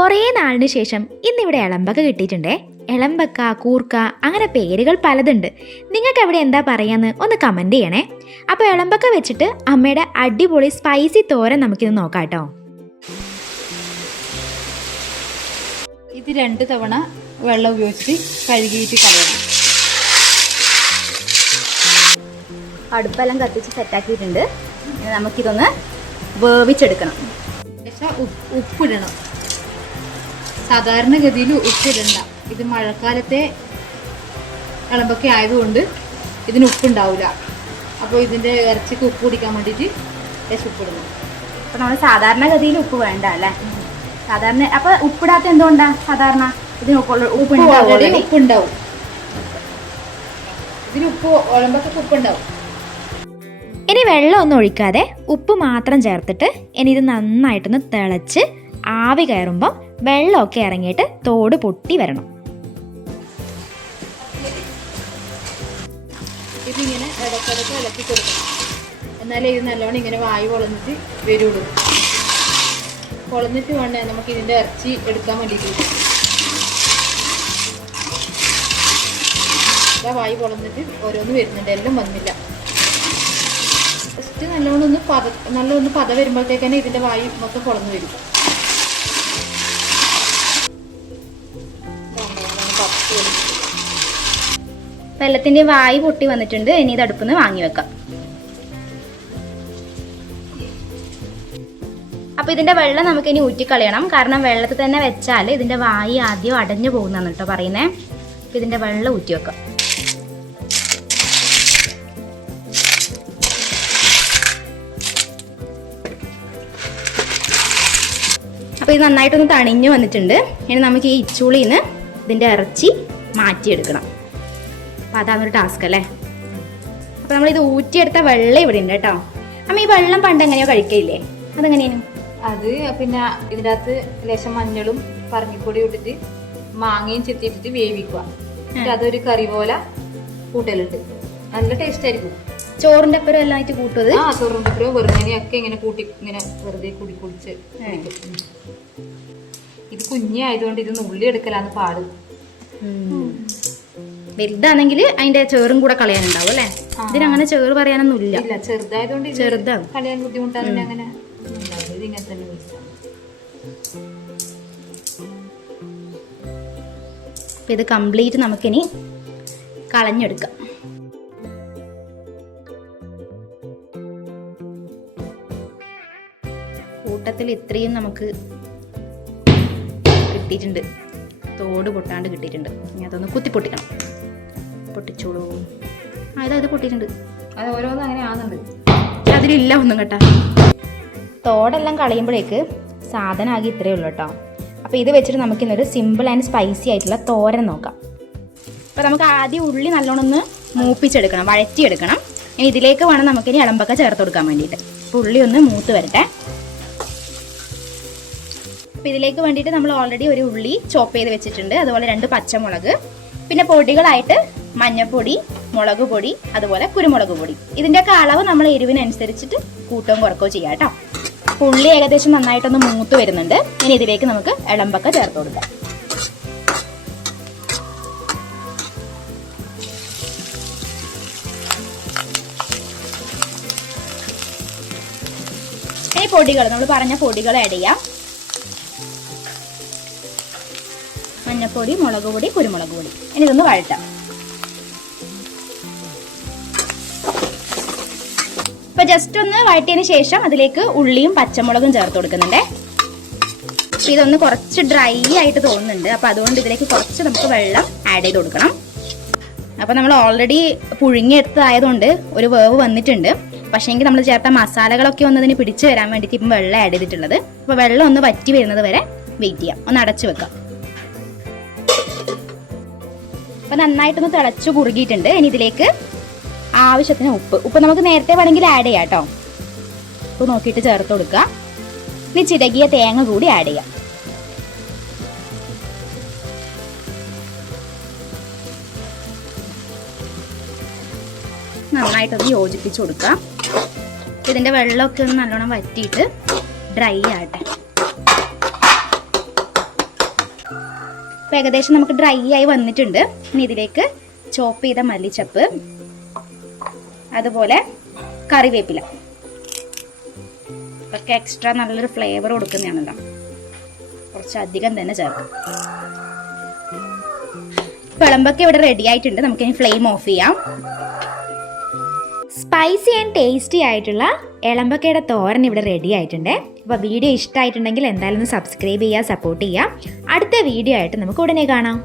കുറേ നാളിന് ശേഷം ഇന്നിവിടെ ഇളമ്പക്ക കിട്ടിയിട്ടുണ്ടേ. ഇളമ്പക്ക കൂർക്ക അങ്ങനെ പേരുകൾ പലതുണ്ട്. നിങ്ങൾക്ക് അവിടെ എന്താ പറയാന്ന് ഒന്ന് കമന്റ് ചെയ്യണേ. അപ്പോൾ ഇളമ്പക്ക വെച്ചിട്ട് അമ്മയുടെ അടിപൊളി സ്പൈസി തോരൻ നമുക്കിത് നോക്കാം കേട്ടോ ഇത് രണ്ട് തവണ വെള്ളം ഉപയോഗിച്ച് കഴുകിയിട്ട് കളയണം അടുപ്പെല്ലാം കത്തിച്ച് സെറ്റാക്കിയിട്ടുണ്ട് നമുക്കിതൊന്ന് വേവിച്ചെടുക്കണം. ഉപ്പ് ഉപ്പിടണം സാധാരണഗതിയിൽ ഉപ്പിടണ്ട. ഇത് മഴക്കാലത്തെ ഇളമ്പൊക്കെ ആയതുകൊണ്ട് ഇതിന് ഉപ്പുണ്ടാവില്ല അപ്പോൾ ഇതിന്റെ ഇറച്ചിക്ക് ഉപ്പ് കുടിക്കാൻ വേണ്ടിയിട്ട് ലേശം ഉപ്പിടുന്നു അപ്പോൾ നമ്മൾ സാധാരണഗതിയിൽ ഉപ്പ് വേണ്ട അല്ലേ? സാധാരണ അപ്പോൾ ഉപ്പിടാത്ത എന്തുകൊണ്ടാണ് സാധാരണ? ഇതിന് ഉപ്പ്. ഉപ്പുണ്ടാവും ഇതിന് ഉപ്പ് ഇളമ്പൊക്കെ ഉപ്പുണ്ടാവും ഇനി വെള്ളമൊന്നും ഒഴിക്കാതെ ഉപ്പ് മാത്രം ചേർത്തിട്ട് ഇനി ഇത് നന്നായിട്ടൊന്ന് തിളച്ച് ആവി കയറുമ്പോൾ വെള്ളമൊക്കെ ഇറങ്ങിയിട്ട് തോട് പൊട്ടി വരണം. ഇളക്കി എന്നാലേ ഇത് നല്ലോണം ഇങ്ങനെ വായു കൊളഞ്ഞിട്ട് വരുള്ളൂ. കൊളഞ്ഞിട്ട് വേണ്ടേ നമുക്ക് ഇതിന്റെ ഇറച്ചി എടുക്കാൻ വേണ്ടിയിട്ട്. ഇതാ വായു കൊളഞ്ഞിട്ട് ഓരോന്ന് വരുന്നുണ്ട്. എല്ലാം വന്നില്ല. ഫസ്റ്റ് നല്ലോണം ഒന്ന് പത നല്ലോണം പത വരുമ്പോഴത്തേക്കന്നെ ഇതിന്റെ വായു മൊത്തം കൊളന്ന് വരും. വെള്ളത്തിന്റെ വായി പൊട്ടി വന്നിട്ടുണ്ട്. ഇനി ഇത് അടുപ്പിൽ നിന്ന് വാങ്ങി വെക്കാം. അപ്പൊ ഇതിന്റെ വെള്ളം നമുക്ക് ഇനി ഊറ്റിക്കളയണം. കാരണം വെള്ളത്തിൽ തന്നെ വെച്ചാൽ ഇതിന്റെ വായി ആദ്യം അടഞ്ഞു പോകുന്നതാണ് കേട്ടോ പറയുന്നേ. അപ്പൊ ഇതിന്റെ വെള്ളം ഊറ്റി വെക്കാം. അപ്പൊ ഇത് നന്നായിട്ടൊന്ന് തണിഞ്ഞു വന്നിട്ടുണ്ട്. ഇനി നമുക്ക് ഈ ഇച്ചുളിന്ന് ഇതിന്റെ ഇറച്ചി മാറ്റിയെടുക്കണം. അപ്പം അതാണ് ഒരു ടാസ്ക് അല്ലേ? അപ്പം നമ്മളിത് ഊറ്റിയെടുത്ത വെള്ളം ഇവിടെ ഉണ്ട് കേട്ടോ. അമ്മ ഈ വെള്ളം പണ്ട് എങ്ങനെയോ കഴിക്കയില്ലേ? അതെങ്ങനെയാണ്? അത് പിന്നെ ഇതിന്റെ അകത്ത് ലേശം മഞ്ഞളും പറഞ്ഞിപ്പൊടി ഇട്ടിട്ട് മാങ്ങയും ചെത്തിയിട്ടിട്ട് വേവിക്കുക. എന്നിട്ട് അതൊരു കറി പോലെ കൂട്ടലുണ്ട് നല്ല ടേസ്റ്റ് ആയിരിക്കും. ചോറിന്റെ അപ്പുറം എല്ലാം ആയിട്ട് കൂട്ടുന്നത് ആ വെറുതെ വെറുതെയൊക്കെ ഇങ്ങനെ കൂട്ടി ഇങ്ങനെ വെറുതെ കൂടി കുടിച്ച് ഇത് കുഞ്ഞായതുകൊണ്ട് ഇത് നുള്ളി എടുക്കലാന്ന് പാട്. വലുതാണെങ്കിൽ അതിന്റെ ചേറും കൂടെ കളയാനുണ്ടാവും അല്ലേ? ഇതിനങ്ങനെ ചേറ് പറയാനൊന്നും ഇല്ല ചെറുതായതുകൊണ്ട് ചെറുതാണ്. കളയാൻ ബുദ്ധിമുട്ടാണ്. അങ്ങനെ തന്നെ അപ്പം ഇത് കംപ്ലീറ്റ് നമുക്കിനി കളഞ്ഞെടുക്കാം. കൂട്ടത്തിൽ ഇത്രയും നമുക്ക് കിട്ടിയിട്ടുണ്ട്. തോട് പൊട്ടാണ്ട് കിട്ടിയിട്ടുണ്ട്. ഇനി അതൊന്ന് കുത്തി പൊട്ടിക്കണം പൊട്ടിച്ചോളൂ. അതായത് ഇത് പൊട്ടിയിട്ടുണ്ട്? അത് ഓരോന്നും അങ്ങനെ ആകുന്നുണ്ട് അതിലില്ല ഒന്നും കേട്ടാ. തോടെല്ലാം കളയുമ്പോഴേക്ക് സാധനമാകി ഇത്രയേ ഉള്ളൂ കേട്ടോ. അപ്പോൾ ഇത് വെച്ചിട്ട് നമുക്ക് ഇന്നൊരു സിമ്പിൾ ആൻഡ് സ്പൈസി ആയിട്ടുള്ള തോരൻ നോക്കാം. അപ്പോൾ നമുക്ക് ആദ്യം ഉള്ളി നല്ലോണം ഒന്ന് മൂപ്പിച്ചെടുക്കണം വഴറ്റിയെടുക്കണം. ഇനി ഇതിലേക്ക് വേണം നമുക്കിനി ഇളമ്പൊക്കെ ചേർത്ത് കൊടുക്കാൻ വേണ്ടിയിട്ട്. അപ്പോൾ ഉള്ളി ഒന്ന് മൂത്ത് വരട്ടെ. അപ്പോൾ ഇതിലേക്ക് വേണ്ടിയിട്ട് നമ്മൾ ഓൾറെഡി ഒരു ഉള്ളി ചോപ്പ് ചെയ്ത് വെച്ചിട്ടുണ്ട്. അതുപോലെ രണ്ട് പച്ചമുളക്. പിന്നെ പൊടികളായിട്ട് മഞ്ഞൾപ്പൊടി മുളക് പൊടി അതുപോലെ കുരുമുളക് പൊടി. ഇതിന്റെയൊക്കെ അളവ് നമ്മൾ എരിവിനനുസരിച്ചിട്ട് കൂട്ടവും കുറക്കോ ചെയ്യാം കേട്ടോ. പുള്ളി ഏകദേശം നന്നായിട്ടൊന്ന് മൂത്ത് വരുന്നുണ്ട്. ഇനി ഇതിലേക്ക് നമുക്ക് ഇളമ്പക്ക ചേർത്ത് കൊടുക്കാം. ഈ പൊടികൾ നമ്മൾ പറഞ്ഞ പൊടികൾ ആഡ് ചെയ്യാം. മഞ്ഞപ്പൊടി മുളക് പൊടി കുരുമുളക് പൊടി. ഇനി ഇതൊന്ന് വഴറ്റാം. ജസ്റ്റ് ഒന്ന് വഴറ്റിയതിന് ശേഷം അതിലേക്ക് ഉള്ളിയും പച്ചമുളകും ചേർത്ത് കൊടുക്കുന്നുണ്ടേ. അപ്പൊ ഇതൊന്ന് കുറച്ച് ഡ്രൈ ആയിട്ട് തോന്നുന്നുണ്ട്. അപ്പൊ അതുകൊണ്ട് ഇതിലേക്ക് കുറച്ച് നമുക്ക് വെള്ളം ആഡ് ചെയ്ത് കൊടുക്കണം. അപ്പൊ നമ്മൾ ഓൾറെഡി പുഴുങ്ങിയെടുത്തതായതുകൊണ്ട് ഒരു വേവ് വന്നിട്ടുണ്ട്. പക്ഷേ എങ്കിൽ നമ്മൾ ചേർത്ത മസാലകളൊക്കെ ഒന്ന് ഇതിന് പിടിച്ചു വരാൻ വേണ്ടിയിട്ട് ഇപ്പം വെള്ളം ആഡ് ചെയ്തിട്ടുള്ളത്. അപ്പൊ വെള്ളം ഒന്ന് വറ്റി വരുന്നത് വരെ വെയിറ്റ് ചെയ്യാം. ഒന്ന് അടച്ചു വെക്കാം. അപ്പൊ നന്നായിട്ടൊന്ന് തിളച്ചു കുറുകിയിട്ടുണ്ട്. ഇനി ഇതിലേക്ക് ആവശ്യത്തിന് ഉപ്പ്. ഉപ്പ് നമുക്ക് നേരത്തെ വേണമെങ്കിൽ ആഡ് ചെയ്യാം കേട്ടോ ഉപ്പ് നോക്കിയിട്ട് ചേർത്ത് കൊടുക്കുക. ഇനി ചിരകിയ തേങ്ങ കൂടി ആഡ് ചെയ്യാം. നന്നായിട്ടൊന്ന് യോജിപ്പിച്ച് കൊടുക്കുക ഇതിന്റെ വെള്ളമൊക്കെ ഒന്ന് നല്ലോണം വറ്റിയിട്ട് ഡ്രൈ ആട്ടെ ഇപ്പൊ ഏകദേശം നമുക്ക് ഡ്രൈ ആയി വന്നിട്ടുണ്ട്. ഇനി ഇതിലേക്ക് ചോപ്പ് ചെയ്ത മല്ലിച്ചപ്പ് അതുപോലെ കറിവേപ്പില. ഇതൊക്കെ എക്സ്ട്രാ നല്ലൊരു ഫ്ലേവർ കൊടുക്കുന്നതാണല്ലോ. കുറച്ചധികം തന്നെ ചേർക്കും. വിളമ്പൊക്കെ ഇവിടെ റെഡി ആയിട്ടുണ്ട്. നമുക്കിനി ഫ്ലെയിം ഓഫ് ചെയ്യാം. സ്പൈസി ആൻഡ് ടേസ്റ്റി ആയിട്ടുള്ള എളമ്പക്കയുടെ തോരൻ ഇവിടെ റെഡി ആയിട്ടുണ്ട്. അപ്പോൾ വീഡിയോ ഇഷ്ടമായിട്ടുണ്ടെങ്കിൽ എന്തായാലും സബ്സ്ക്രൈബ് ചെയ്യുക സപ്പോർട്ട് ചെയ്യുക. അടുത്ത വീഡിയോ ആയിട്ട് നമുക്ക് ഉടനെ കാണാം.